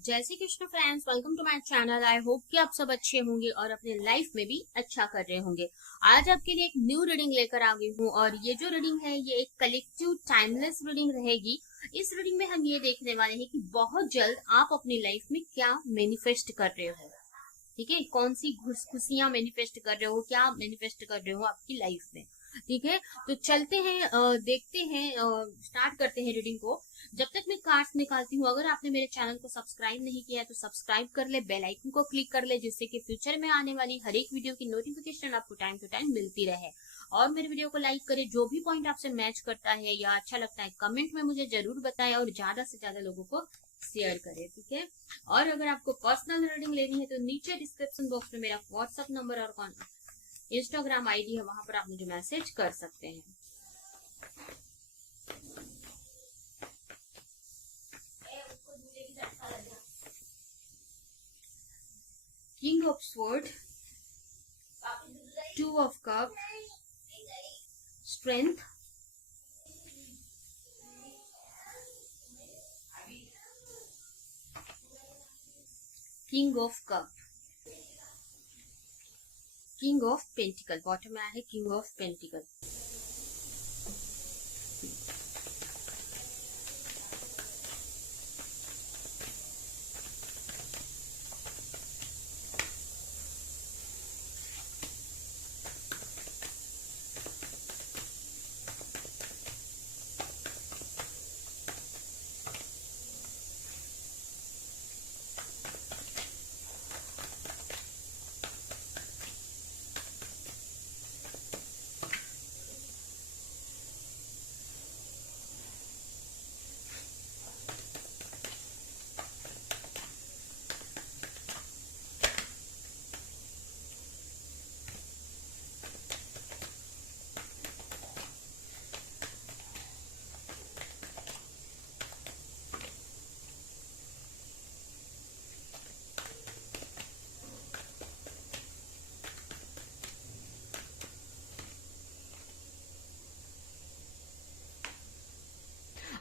जय Shri Krishna friends, welcome to my channel. I hope कि आप सब अच्छे होंगे और अपने लाइफ में भी अच्छा कर रहे होंगे। आज आपके लिए एक न्यू रीडिंग लेकर आ गई हूँ और ये जो रीडिंग है ये एक कलेक्टिव टाइमलेस रीडिंग रहेगी। इस रीडिंग में हम ये देखने वाले हैं कि बहुत जल्द आप अपनी लाइफ में क्या मैनिफेस्ट कर रहे हो। ठीक है, कौन सी खुशियां मैनिफेस्ट कर रहे हो, क्या मैनिफेस्ट कर रहे हो आपकी लाइफ में। ठीक है, तो चलते हैं, देखते हैं, स्टार्ट करते हैं रीडिंग को। जब तक मैं कार्ड्स निकालती हूँ, अगर आपने मेरे चैनल को सब्सक्राइब नहीं किया है तो सब्सक्राइब कर ले, बेल आइकन को क्लिक कर ले, जिससे कि फ्यूचर में आने वाली हर एक वीडियो की नोटिफिकेशन आपको टाइम टू टाइम मिलती रहे। और मेरे वीडियो को लाइक करे, जो भी पॉइंट आपसे मैच करता है या अच्छा लगता है कमेंट में मुझे जरूर बताएं और ज्यादा से ज्यादा लोगों को शेयर करें। ठीक है, और अगर आपको पर्सनल रीडिंग लेनी है तो नीचे डिस्क्रिप्शन बॉक्स में मेरा व्हाट्सएप नंबर और इंस्टाग्राम आईडी है, वहां पर आप मुझे मैसेज कर सकते हैं। King of sword, two of cup, strength, king of cup, king of pentacle. Bottom में आया है किंग ऑफ पेंटिकल।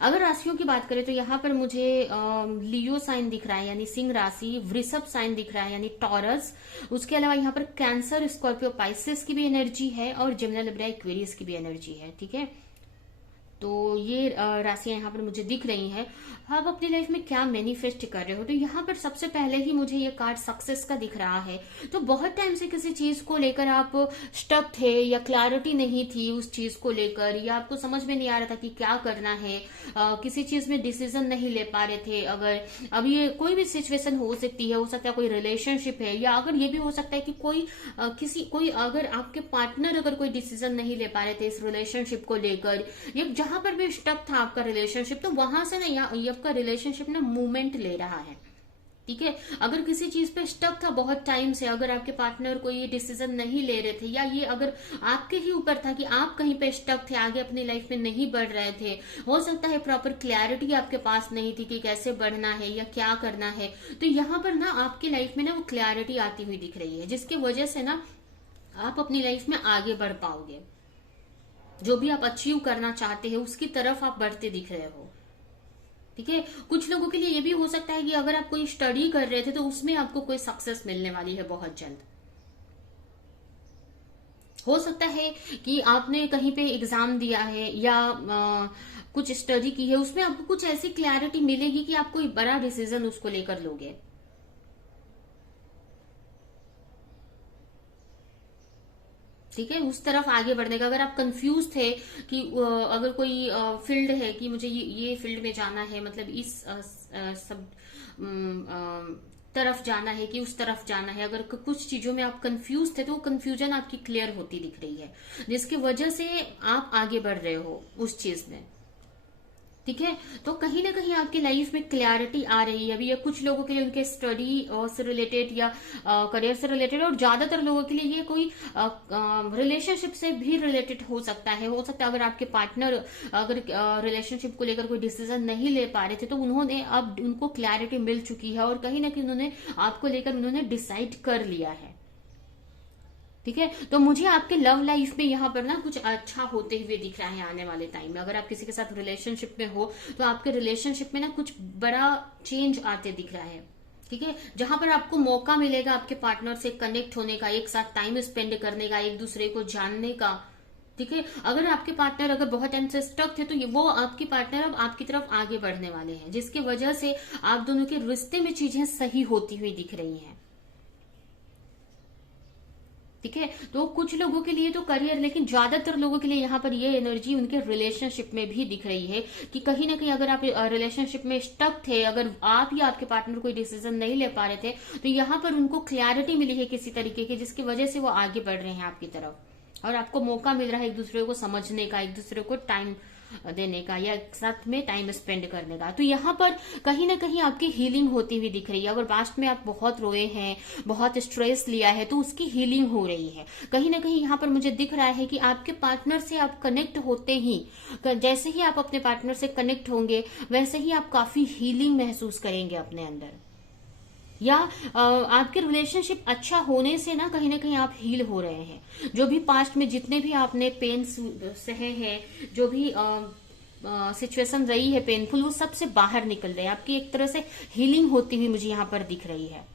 अगर राशियों की बात करें तो यहाँ पर मुझे लियो साइन दिख रहा है यानी सिंह राशि, वृषभ साइन दिख रहा है यानी टॉरस। उसके अलावा यहाँ पर कैंसर, स्कॉर्पियो, पाइसेस की भी एनर्जी है और जिमिनी, लिब्रा, एक्वेरियस की भी एनर्जी है। ठीक है, तो ये राशियां यहाँ पर मुझे दिख रही हैं। आप अपनी लाइफ में क्या मैनिफेस्ट कर रहे हो, तो यहाँ पर सबसे पहले ही मुझे ये कार्ड सक्सेस का दिख रहा है। तो बहुत टाइम से किसी चीज को लेकर आप स्टक थे या क्लैरिटी नहीं थी उस चीज को लेकर, या आपको समझ में नहीं आ रहा था कि क्या करना है, किसी चीज में डिसीजन नहीं ले पा रहे थे। अगर अब ये कोई भी सिचुएशन हो सकती है, हो सकता है कोई रिलेशनशिप है, या अगर ये भी हो सकता है कि कोई अगर आपके पार्टनर अगर कोई डिसीजन नहीं ले पा रहे थे इस रिलेशनशिप को लेकर, या जहां पर भी स्टक था आपका रिलेशनशिप, तो वहां से ना ये आपका रिलेशनशिप ना मूवमेंट ले रहा है। ठीक है, अगर किसी चीज पे स्टक था बहुत टाइम से, अगर आपके पार्टनर को ये डिसीजन नहीं ले रहे थे, या ये अगर आपके ही ऊपर था कि आप कहीं पे स्टक थे, आगे अपनी लाइफ में नहीं बढ़ रहे थे, हो सकता है प्रॉपर क्लैरिटी आपके पास नहीं थी कि कैसे बढ़ना है या क्या करना है, तो यहाँ पर ना आपकी लाइफ में ना वो क्लैरिटी आती हुई दिख रही है, जिसकी वजह से ना आप अपनी लाइफ में आगे बढ़ पाओगे। जो भी आप अचीव करना चाहते हैं उसकी तरफ आप बढ़ते दिख रहे हो। ठीक है, कुछ लोगों के लिए ये भी हो सकता है कि अगर आप कोई स्टडी कर रहे थे तो उसमें आपको कोई सक्सेस मिलने वाली है बहुत जल्द। हो सकता है कि आपने कहीं पे एग्जाम दिया है या कुछ स्टडी की है, उसमें आपको कुछ ऐसी क्लैरिटी मिलेगी कि आप कोई बड़ा डिसीजन उसको लेकर लोगे। ठीक है, उस तरफ आगे बढ़ने का। अगर आप कंफ्यूज थे कि अगर कोई फील्ड है कि मुझे ये फील्ड में जाना है, मतलब इस सब तरफ जाना है कि उस तरफ जाना है, अगर कुछ चीजों में आप कंफ्यूज थे तो वो कंफ्यूजन आपकी क्लियर होती दिख रही है, जिसकी वजह से आप आगे बढ़ रहे हो उस चीज में। ठीक है, तो कहीं ना कहीं आपकी लाइफ में क्लैरिटी आ रही है अभी। ये कुछ लोगों के लिए उनके स्टडी से रिलेटेड या करियर से रिलेटेड, और ज्यादातर लोगों के लिए ये कोई रिलेशनशिप से भी रिलेटेड हो सकता है। अगर आपके पार्टनर अगर रिलेशनशिप को लेकर कोई डिसीजन नहीं ले पा रहे थे तो उन्होंने अब उनको क्लैरिटी मिल चुकी है और कहीं ना कहीं उन्होंने आपको लेकर उन्होंने डिसाइड कर लिया है। ठीक है, तो मुझे आपके लव लाइफ में यहाँ पर ना कुछ अच्छा होते हुए दिख रहा है आने वाले टाइम में। अगर आप किसी के साथ रिलेशनशिप में हो तो आपके रिलेशनशिप में ना कुछ बड़ा चेंज आते दिख रहा है। ठीक है, जहां पर आपको मौका मिलेगा आपके पार्टनर से कनेक्ट होने का, एक साथ टाइम स्पेंड करने का, एक दूसरे को जानने का। ठीक है, अगर आपके पार्टनर अगर बहुत टाइम से स्टक थे तो ये वो आपके पार्टनर अब आपकी तरफ आगे बढ़ने वाले हैं, जिसकी वजह से आप दोनों के रिश्ते में चीजें सही होती हुई दिख रही हैं। ठीक है, तो कुछ लोगों के लिए तो करियर, लेकिन ज्यादातर लोगों के लिए यहाँ पर ये एनर्जी उनके रिलेशनशिप में भी दिख रही है कि कहीं ना कहीं अगर आप रिलेशनशिप में स्टक थे, अगर आप या आपके पार्टनर कोई डिसीजन नहीं ले पा रहे थे, तो यहाँ पर उनको क्लैरिटी मिली है किसी तरीके की, जिसकी वजह से वो आगे बढ़ रहे हैं आपकी तरफ, और आपको मौका मिल रहा है एक दूसरे को समझने का, एक दूसरे को टाइम देने का, या साथ में टाइम स्पेंड करने का। तो यहाँ पर कहीं ना कहीं आपकी हीलिंग होती हुई दिख रही है। अगर पास्ट में आप बहुत रोए हैं, बहुत स्ट्रेस लिया है, तो उसकी हीलिंग हो रही है। कहीं ना कहीं यहाँ पर मुझे दिख रहा है कि आपके पार्टनर से आप कनेक्ट होते ही, जैसे ही आप अपने पार्टनर से कनेक्ट होंगे, वैसे ही आप काफी हीलिंग महसूस करेंगे अपने अंदर, या आपके रिलेशनशिप अच्छा होने से ना कहीं आप हील हो रहे हैं। जो भी पास्ट में जितने भी आपने पेन सहे हैं, जो भी सिचुएशन रही है पेनफुल, वो सबसे बाहर निकल रहे हैं, आपकी एक तरह से हीलिंग होती हुई मुझे यहाँ पर दिख रही है।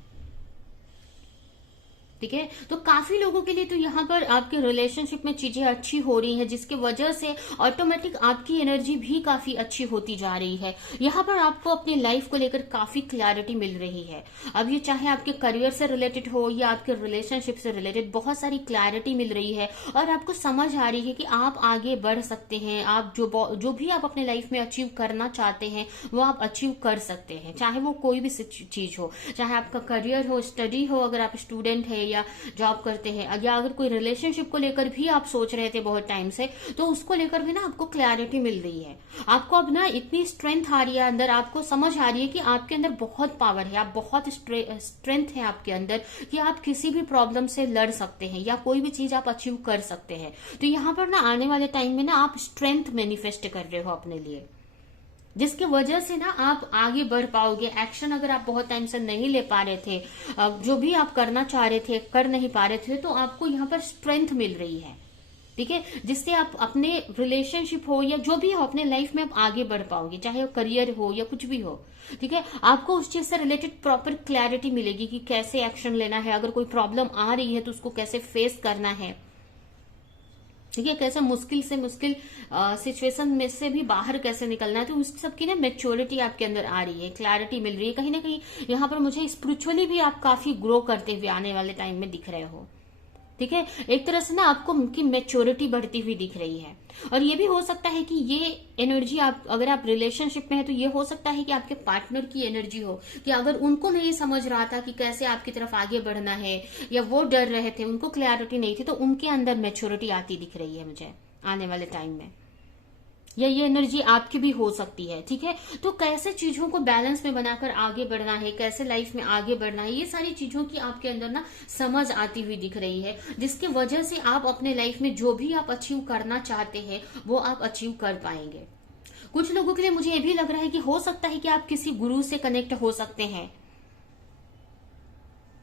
ठीक है, तो काफी लोगों के लिए तो यहाँ पर आपके रिलेशनशिप में चीजें अच्छी हो रही हैं, जिसकी वजह से ऑटोमेटिक आपकी एनर्जी भी काफी अच्छी होती जा रही है। यहाँ पर आपको अपनी लाइफ को लेकर काफी क्लैरिटी मिल रही है। अब ये चाहे आपके करियर से रिलेटेड हो या आपके रिलेशनशिप से रिलेटेड, बहुत सारी क्लैरिटी मिल रही है, और आपको समझ आ रही है कि आप आगे बढ़ सकते हैं। आप जो भी आप अपने लाइफ में अचीव करना चाहते हैं वो आप अचीव कर सकते हैं, चाहे वो कोई भी चीज हो, चाहे आपका करियर हो, स्टडी हो, अगर आप स्टूडेंट है या जॉब करते हैं, या अगर कोई रिलेशनशिप को लेकर भी आप सोच रहे थे बहुत टाइम से, तो उसको लेकर भी ना आपको क्लैरिटी मिल रही है। आपको अब ना इतनी स्ट्रेंथ आ रही है अंदर, आपको समझ आ रही है कि आपके अंदर बहुत पावर है, आप बहुत स्ट्रेंथ है आपके अंदर, कि आप किसी भी प्रॉब्लम से लड़ सकते हैं या कोई भी चीज आप अचीव कर सकते हैं। तो यहाँ पर ना आने वाले टाइम में ना आप स्ट्रेंथ मैनिफेस्ट कर रहे हो अपने लिए, जिसकी वजह से ना आप आगे बढ़ पाओगे। एक्शन अगर आप बहुत टाइम से नहीं ले पा रहे थे, जो भी आप करना चाह रहे थे कर नहीं पा रहे थे, तो आपको यहाँ पर स्ट्रेंथ मिल रही है। ठीक है, जिससे आप अपने रिलेशनशिप हो या जो भी हो अपने लाइफ में आप आगे बढ़ पाओगे, चाहे वो करियर हो या कुछ भी हो। ठीक है, आपको उस चीज से रिलेटेड प्रॉपर क्लैरिटी मिलेगी कि कैसे एक्शन लेना है, अगर कोई प्रॉब्लम आ रही है तो उसको कैसे फेस करना है। ठीक है, कैसे मुश्किल से मुश्किल सिचुएशन में से भी बाहर कैसे निकलना है, तो उस सब की ना मेच्योरिटी आपके अंदर आ रही है, क्लैरिटी मिल रही है। कहीं ना कहीं यहाँ पर मुझे स्पिरिचुअली भी आप काफी ग्रो करते हुए आने वाले टाइम में दिख रहे हो। ठीक है, एक तरह से ना आपको उनकी मेच्योरिटी बढ़ती हुई दिख रही है। और ये भी हो सकता है कि ये एनर्जी आप, अगर आप रिलेशनशिप में है, तो ये हो सकता है कि आपके पार्टनर की एनर्जी हो, कि अगर उनको नहीं समझ रहा था कि कैसे आपकी तरफ आगे बढ़ना है, या वो डर रहे थे, उनको क्लैरिटी नहीं थी, तो उनके अंदर मेच्योरिटी आती दिख रही है मुझे आने वाले टाइम में, या ये एनर्जी आपकी भी हो सकती है। ठीक है, तो कैसे चीजों को बैलेंस में बनाकर आगे बढ़ना है, कैसे लाइफ में आगे बढ़ना है, ये सारी चीजों की आपके अंदर ना समझ आती हुई दिख रही है, जिसकी वजह से आप अपने लाइफ में जो भी आप अचीव करना चाहते हैं वो आप अचीव कर पाएंगे। कुछ लोगों के लिए मुझे ये भी लग रहा है कि हो सकता है कि आप किसी गुरु से कनेक्ट हो सकते हैं,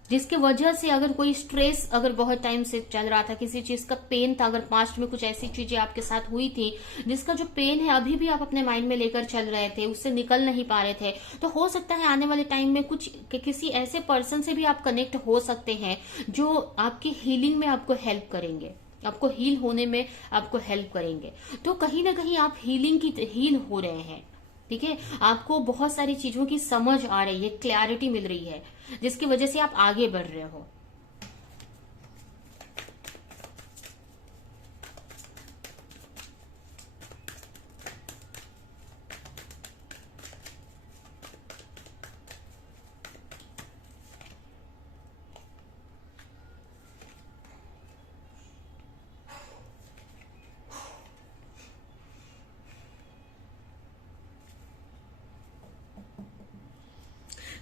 जिसके वजह से अगर कोई स्ट्रेस अगर बहुत टाइम से चल रहा था, किसी चीज का पेन था, अगर पास्ट में कुछ ऐसी चीजें आपके साथ हुई थी जिसका जो पेन है अभी भी आप अपने माइंड में लेकर चल रहे थे, उससे निकल नहीं पा रहे थे, तो हो सकता है आने वाले टाइम में कुछ किसी ऐसे पर्सन से भी आप कनेक्ट हो सकते हैं जो आपकी हीलिंग में आपको हेल्प करेंगे, आपको हील होने में आपको हेल्प करेंगे। तो कहीं ना कहीं आप हील हो रहे हैं। ठीक है, आपको बहुत सारी चीजों की समझ आ रही है, क्लैरिटी मिल रही है, जिसकी वजह से आप आगे बढ़ रहे हो।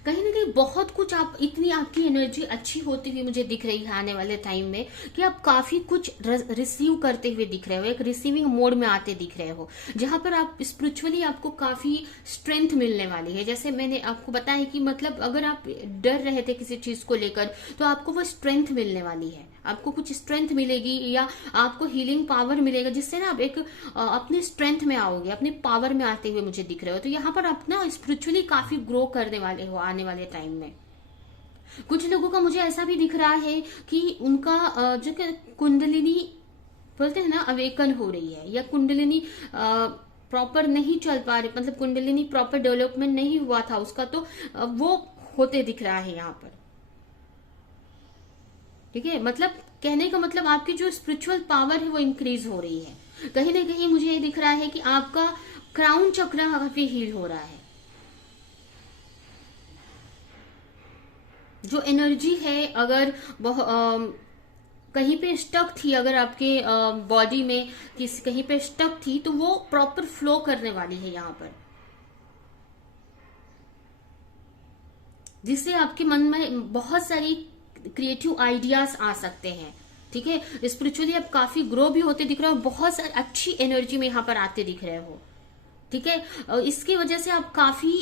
कहीं ना कहीं बहुत कुछ आप, इतनी आपकी एनर्जी अच्छी होती हुई मुझे दिख रही है आने वाले टाइम में कि आप काफी कुछ रिसीव करते हुए दिख रहे हो, एक रिसीविंग मोड में आते दिख रहे हो, जहां पर आप स्पिरिचुअली आपको काफी स्ट्रेंथ मिलने वाली है। जैसे मैंने आपको बताया कि मतलब अगर आप डर रहे थे किसी चीज को लेकर तो आपको वो स्ट्रेंथ मिलने वाली है, आपको कुछ स्ट्रेंथ मिलेगी या आपको हीलिंग पावर मिलेगा, जिससे ना आप एक अपनी स्ट्रेंथ में आओगे, अपने पावर में आते हुए मुझे दिख रहे हो। तो यहाँ पर आप ना स्पिरिचुअली काफी ग्रो करने वाले हो आने वाले टाइम में। कुछ लोगों का मुझे ऐसा भी दिख रहा है कि उनका जो कि कुंडलिनी बोलते हैं ना, अवेकन हो रही है, या कुंडलिनी प्रॉपर नहीं चल पा रही, मतलब कुंडलिनी प्रॉपर डेवलपमेंट नहीं हुआ था उसका, तो वो होते दिख रहा है यहाँ पर। ठीक है, मतलब कहने का मतलब आपकी जो स्पिरिचुअल पावर है वो इंक्रीज हो रही है। कहीं ना कहीं मुझे ये दिख रहा है कि आपका क्राउन चक्र काफी हील हो रहा है। जो एनर्जी है अगर कहीं पे स्टक थी, अगर आपके बॉडी में कहीं पे स्टक थी, तो वो प्रॉपर फ्लो करने वाली है यहाँ पर, जिससे आपके मन में बहुत सारी क्रिएटिव आइडियाज आ सकते हैं। ठीक है, स्पिरिचुअली आप काफी ग्रो भी होते दिख रहे हो, बहुत सारी अच्छी एनर्जी में यहाँ पर आते दिख रहे हो। ठीक है, इसकी वजह से आप काफी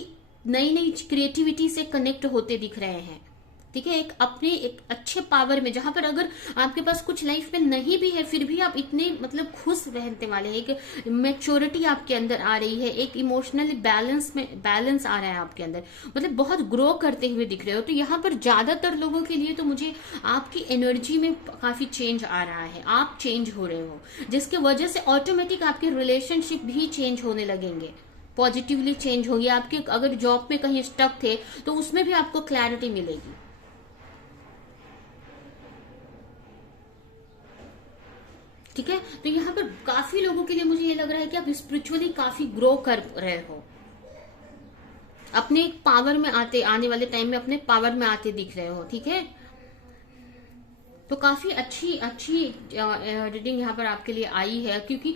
नई नई क्रिएटिविटी से कनेक्ट होते दिख रहे हैं। ठीक है, एक अपने एक अच्छे पावर में, जहां पर अगर आपके पास कुछ लाइफ में नहीं भी है फिर भी आप इतने मतलब खुश रहने वाले हैं, एक मैच्योरिटी आपके अंदर आ रही है, एक इमोशनली बैलेंस आ रहा है आपके अंदर, मतलब बहुत ग्रो करते हुए दिख रहे हो। तो यहाँ पर ज्यादातर लोगों के लिए तो मुझे आपकी एनर्जी में काफी चेंज आ रहा है, आप चेंज हो रहे हो, जिसके वजह से ऑटोमेटिक आपके रिलेशनशिप भी चेंज होने लगेंगे, पॉजिटिवली चेंज होगी। आपके अगर जॉब में कहीं स्टक थे तो उसमें भी आपको क्लैरिटी मिलेगी। ठीक है, तो यहाँ पर काफी लोगों के लिए मुझे ये लग रहा है कि आप स्पिरिचुअली काफी ग्रो कर रहे हो, अपने पावर में आने वाले टाइम में अपने पावर में आते दिख रहे हो। ठीक है, तो काफी अच्छी रीडिंग यहाँ पर आपके लिए आई है, क्योंकि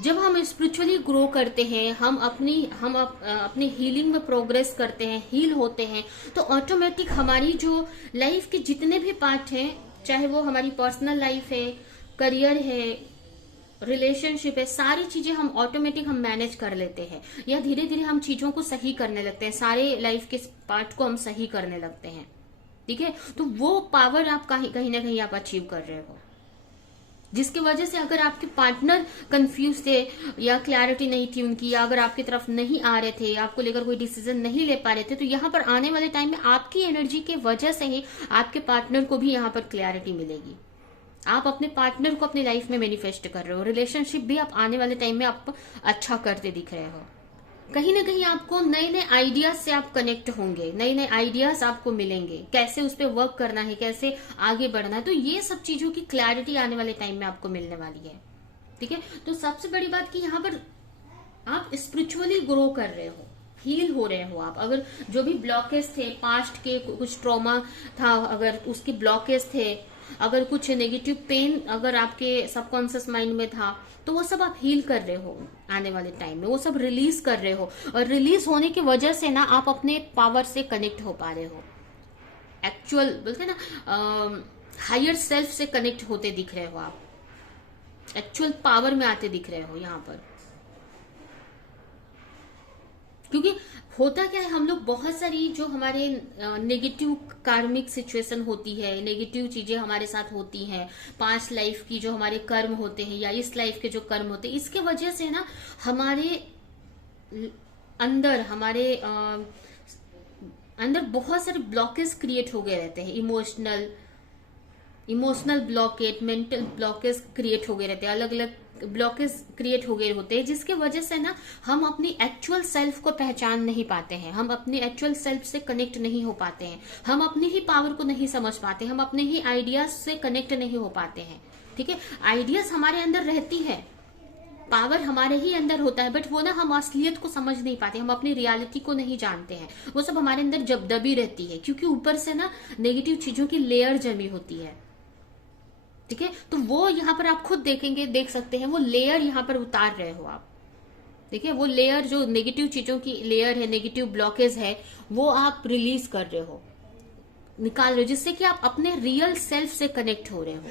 जब हम स्पिरिचुअली ग्रो करते हैं, हम अपनी हीलिंग में प्रोग्रेस करते हैं, हील होते हैं, तो ऑटोमेटिक हमारी जो लाइफ के जितने भी पार्ट हैं, चाहे वो हमारी पर्सनल लाइफ है, करियर है, रिलेशनशिप है, सारी चीजें हम ऑटोमेटिक हम मैनेज कर लेते हैं, या धीरे धीरे हम चीजों को सही करने लगते हैं, सारे लाइफ के पार्ट को हम सही करने लगते हैं। ठीक है, तो वो पावर आप कहीं ना कहीं आप अचीव कर रहे हो, जिसकी वजह से अगर आपके पार्टनर कंफ्यूज थे या क्लैरिटी नहीं थी उनकी, या अगर आपकी तरफ नहीं आ रहे थे, आपको लेकर कोई डिसीजन नहीं ले पा रहे थे, तो यहाँ पर आने वाले टाइम में आपकी एनर्जी के वजह से ही आपके पार्टनर को भी यहाँ पर क्लैरिटी मिलेगी। आप अपने पार्टनर को अपनी लाइफ में मैनिफेस्ट कर रहे हो, रिलेशनशिप भी आप आने वाले टाइम में आप अच्छा करते दिख रहे हो। कहीं ना कहीं आपको नए नए आइडियाज से आप कनेक्ट होंगे, नए नए आइडियाज आपको मिलेंगे, कैसे उस पर वर्क करना है, कैसे आगे बढ़ना है, तो ये सब चीजों की क्लैरिटी आने वाले टाइम में आपको मिलने वाली है। ठीक है, तो सबसे बड़ी बात कि यहाँ पर आप स्पिरिचुअली ग्रो कर रहे हो, हील हो रहे हो आप। अगर जो भी ब्लॉकेज थे, पास्ट के कुछ ट्रॉमा था, अगर उसके ब्लॉकेज थे, अगर कुछ नेगेटिव पेन अगर आपके सबकॉन्शियस माइंड में था, तो वो सब आप हील कर रहे हो आने वाले टाइम में, वो सब रिलीज कर रहे हो, और रिलीज होने की वजह से ना आप अपने पावर से कनेक्ट हो पा रहे हो, एक्चुअल बोलते हैं ना हायर सेल्फ से कनेक्ट होते दिख रहे हो आप, एक्चुअल पावर में आते दिख रहे हो यहाँ पर। क्योंकि होता क्या है, हम लोग बहुत सारी जो हमारे नेगेटिव कार्मिक सिचुएशन होती है, नेगेटिव चीजें हमारे साथ होती हैं, पास्ट लाइफ की जो हमारे कर्म होते हैं या इस लाइफ के जो कर्म होते हैं, इसके वजह से ना हमारे अंदर अंदर बहुत सारे ब्लॉकेज क्रिएट हो गए रहते हैं, emotional blockage, mental blockage create हो गए रहते हैं, अलग अलग ब्लॉकेज क्रिएट हो गए होते हैं, जिसके वजह से ना हम अपनी एक्चुअल सेल्फ को पहचान नहीं पाते हैं, हम अपनी एक्चुअल सेल्फ से कनेक्ट नहीं हो पाते हैं, हम अपनी ही पावर को नहीं समझ पाते, हम अपने ही आइडियाज से कनेक्ट नहीं हो पाते हैं। ठीक है, आइडियाज हमारे अंदर रहती है, पावर हमारे ही अंदर होता है, बट वो ना हम असलियत को समझ नहीं पाते, हम अपनी रियलिटी को नहीं जानते हैं, वो सब हमारे अंदर जब दबी रहती है, क्योंकि ऊपर से ना नेगेटिव चीजों की लेयर जमी होती है। ठीक है, तो वो यहाँ पर आप खुद देख सकते हैं, वो लेयर यहाँ पर उतार रहे हो आप। ठीक है, वो लेयर जो नेगेटिव चीजों की लेयर है, नेगेटिव ब्लॉकेज है, वो आप रिलीज कर रहे हो, निकाल रहे हो, जिससे कि आप अपने रियल सेल्फ से कनेक्ट हो रहे हो।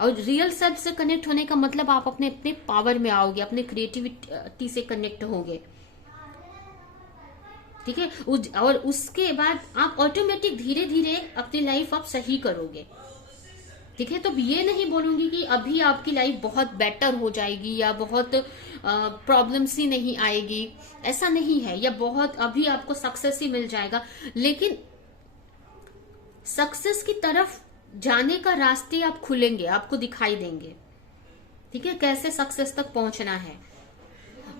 और रियल सेल्फ से कनेक्ट होने का मतलब आप अपने अपने पावर में आओगे, अपने क्रिएटिविटी से कनेक्ट होगे। ठीक है, और उसके बाद आप ऑटोमेटिक धीरे धीरे अपनी लाइफ आप सही करोगे। ठीक है, तो ये नहीं बोलूंगी कि अभी आपकी लाइफ बहुत बेटर हो जाएगी या बहुत प्रॉब्लम्स ही नहीं आएगी, ऐसा नहीं है, या बहुत अभी आपको सक्सेस ही मिल जाएगा। लेकिन सक्सेस की तरफ जाने का रास्ते आप खुलेंगे, आपको दिखाई देंगे। ठीक है, कैसे सक्सेस तक पहुंचना है।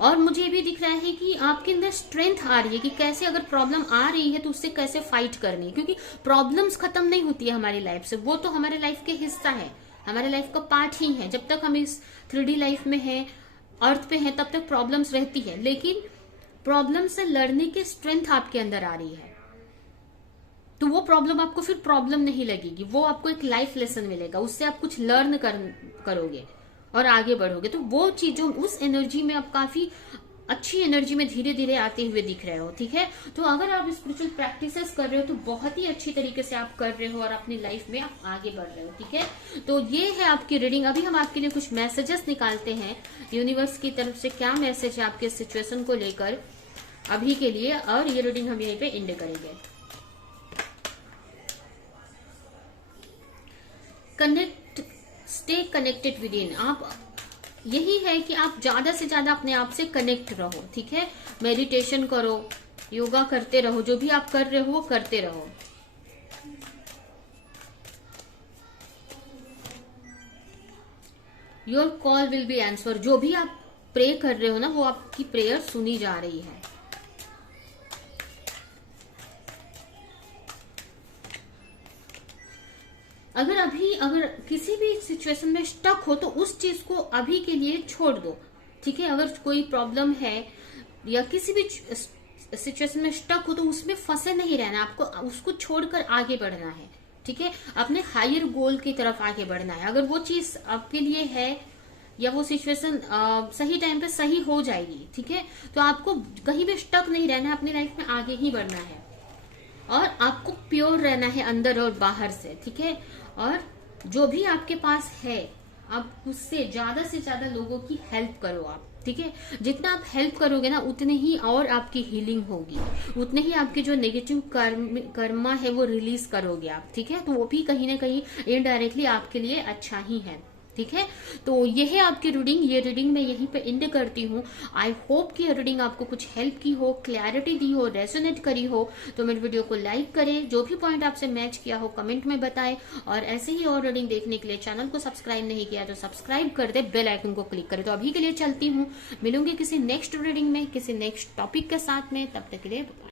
और मुझे ये भी दिख रहा है कि आपके अंदर स्ट्रेंथ आ रही है कि कैसे अगर प्रॉब्लम आ रही है तो उससे कैसे फाइट करनी है, क्योंकि प्रॉब्लम्स खत्म नहीं होती है हमारी लाइफ से, वो तो हमारे लाइफ के हिस्सा है, हमारे लाइफ का पार्ट ही है। जब तक हम इस 3D लाइफ में हैं, अर्थ पे हैं, तब तक प्रॉब्लम्स रहती है, लेकिन प्रॉब्लम से लड़ने की स्ट्रेंथ आपके अंदर आ रही है, तो वो प्रॉब्लम आपको फिर प्रॉब्लम नहीं लगेगी, वो आपको एक लाइफ लेसन मिलेगा, उससे आप कुछ लर्न करोगे और आगे बढ़ोगे। तो वो चीजों, उस एनर्जी में आप काफी अच्छी एनर्जी में धीरे धीरे आते हुए दिख रहे हो। ठीक है, तो अगर आप स्पिरिचुअल प्रैक्टिसेस कर रहे हो तो बहुत ही अच्छी तरीके से आप कर रहे हो और अपनी लाइफ में आप आगे बढ़ रहे हो। ठीक है, तो ये है आपकी रीडिंग। अभी हम आपके लिए कुछ मैसेजेस निकालते हैं, यूनिवर्स की तरफ से क्या मैसेज है आपके सिचुएशन को लेकर अभी के लिए, और ये रीडिंग हम यहीं पे एंड करेंगे। Connect, stay connected with in. आप, यही है कि आप ज्यादा से ज्यादा अपने आप से कनेक्ट रहो। ठीक है, मेडिटेशन करो, योगा करते रहो, जो भी आप कर रहे हो वो करते रहो। Your call will be answer. जो भी आप प्रे कर रहे हो ना, वो आपकी प्रेयर सुनी जा रही है। अगर किसी भी सिचुएशन में स्टक हो तो उस चीज को अभी के लिए छोड़ दो। ठीक है, अगर कोई प्रॉब्लम है या किसी भी सिचुएशन में स्टक हो तो उसमें फंसे नहीं रहना, आपको उसको छोड़कर आगे बढ़ना है। ठीक है, अपने हायर गोल की तरफ आगे बढ़ना है। अगर वो चीज आपके लिए है या वो सिचुएशन सही टाइम पे सही हो जाएगी, ठीक है, तो आपको कहीं भी स्टक नहीं रहना है, अपनी लाइफ में आगे ही बढ़ना है और आपको प्योर रहना है अंदर और बाहर से। ठीक है, और जो भी आपके पास है आप उससे ज्यादा से ज्यादा लोगों की हेल्प करो आप। ठीक है, जितना आप हेल्प करोगे ना उतने ही और आपकी हीलिंग होगी, उतने ही आपके जो नेगेटिव कर्मा है वो रिलीज करोगे आप। ठीक है, तो वो भी कहीं ना कहीं इनडायरेक्टली आपके लिए अच्छा ही है। ठीक है, तो ये है आपकी रीडिंग। ये रीडिंग मैं यहीं पे एंड करती हूँ। आई होप कि ये रीडिंग आपको कुछ हेल्प की हो, क्लैरिटी दी हो, रेजोनेट करी हो। तो मेरे वीडियो को लाइक करें, जो भी पॉइंट आपसे मैच किया हो कमेंट में बताएं, और ऐसे ही और रीडिंग देखने के लिए चैनल को सब्सक्राइब नहीं किया तो सब्सक्राइब कर दे, बेल आइकन को क्लिक करें। तो अभी के लिए चलती हूँ, मिलूंगी किसी नेक्स्ट रीडिंग में, किसी नेक्स्ट टॉपिक के साथ में, तब तक के लिए